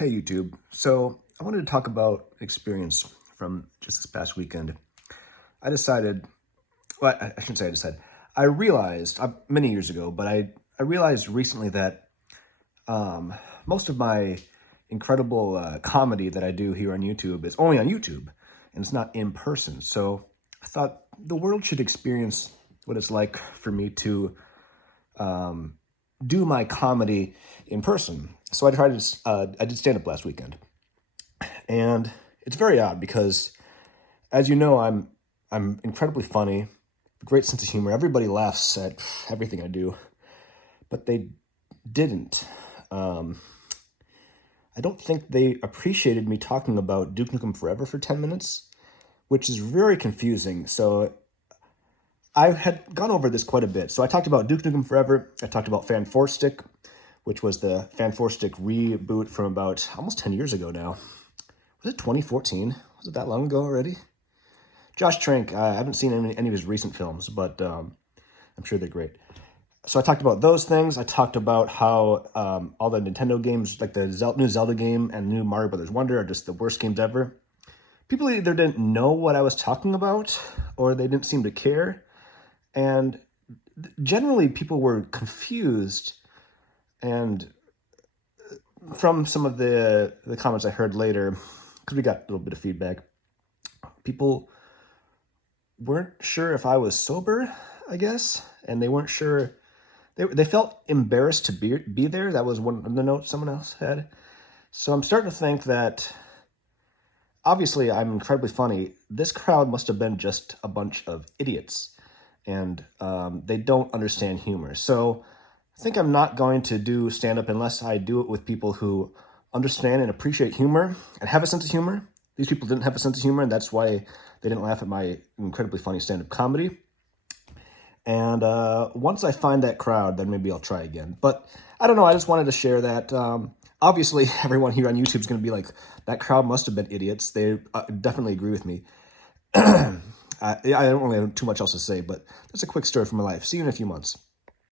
Hey YouTube. So I wanted to talk about experience from just this past weekend. I decided, well, I shouldn't say I decided. I realized many years ago, but I realized recently that most of my incredible comedy that I do here on YouTube is only on YouTube, and it's not in person. So I thought the world should experience what it's like for me to do my comedy in person. So I did stand up last weekend, and it's very odd because, as you know, I'm incredibly funny, great sense of humor. Everybody laughs at everything I do, but they didn't. I don't think they appreciated me talking about Duke Nukem Forever for 10 minutes, which is very confusing. So I had gone over this quite a bit. So I talked about Duke Nukem Forever. I talked about Fan 4 Stick, which was the Fan 4 Stick reboot from about almost 10 years ago now. Was it 2014? Was it that long ago already? Josh Trank, I haven't seen any of his recent films, but I'm sure they're great. So I talked about those things. I talked about how all the Nintendo games, like the new Zelda game and the new Mario Brothers Wonder, are just the worst games ever. People either didn't know what I was talking about, or they didn't seem to care. And generally, people were confused. And from some of the comments I heard later, because we got a little bit of feedback, people weren't sure if I was sober, I guess, and they weren't sure. They felt embarrassed to be there. That was one of the notes someone else had. So I'm starting to think that, obviously, I'm incredibly funny. This crowd must have been just a bunch of idiots, and they don't understand humor. So I think I'm not going to do stand-up unless I do it with people who understand and appreciate humor and have a sense of humor. These people didn't have a sense of humor, and that's why they didn't laugh at my incredibly funny stand-up comedy. And once I find that crowd, then maybe I'll try again. But I don't know. I just wanted to share that. Obviously, everyone here on YouTube is going to be like, that crowd must have been idiots. They definitely agree with me. I don't really have too much else to say, but that's a quick story from my life. See you in a few months.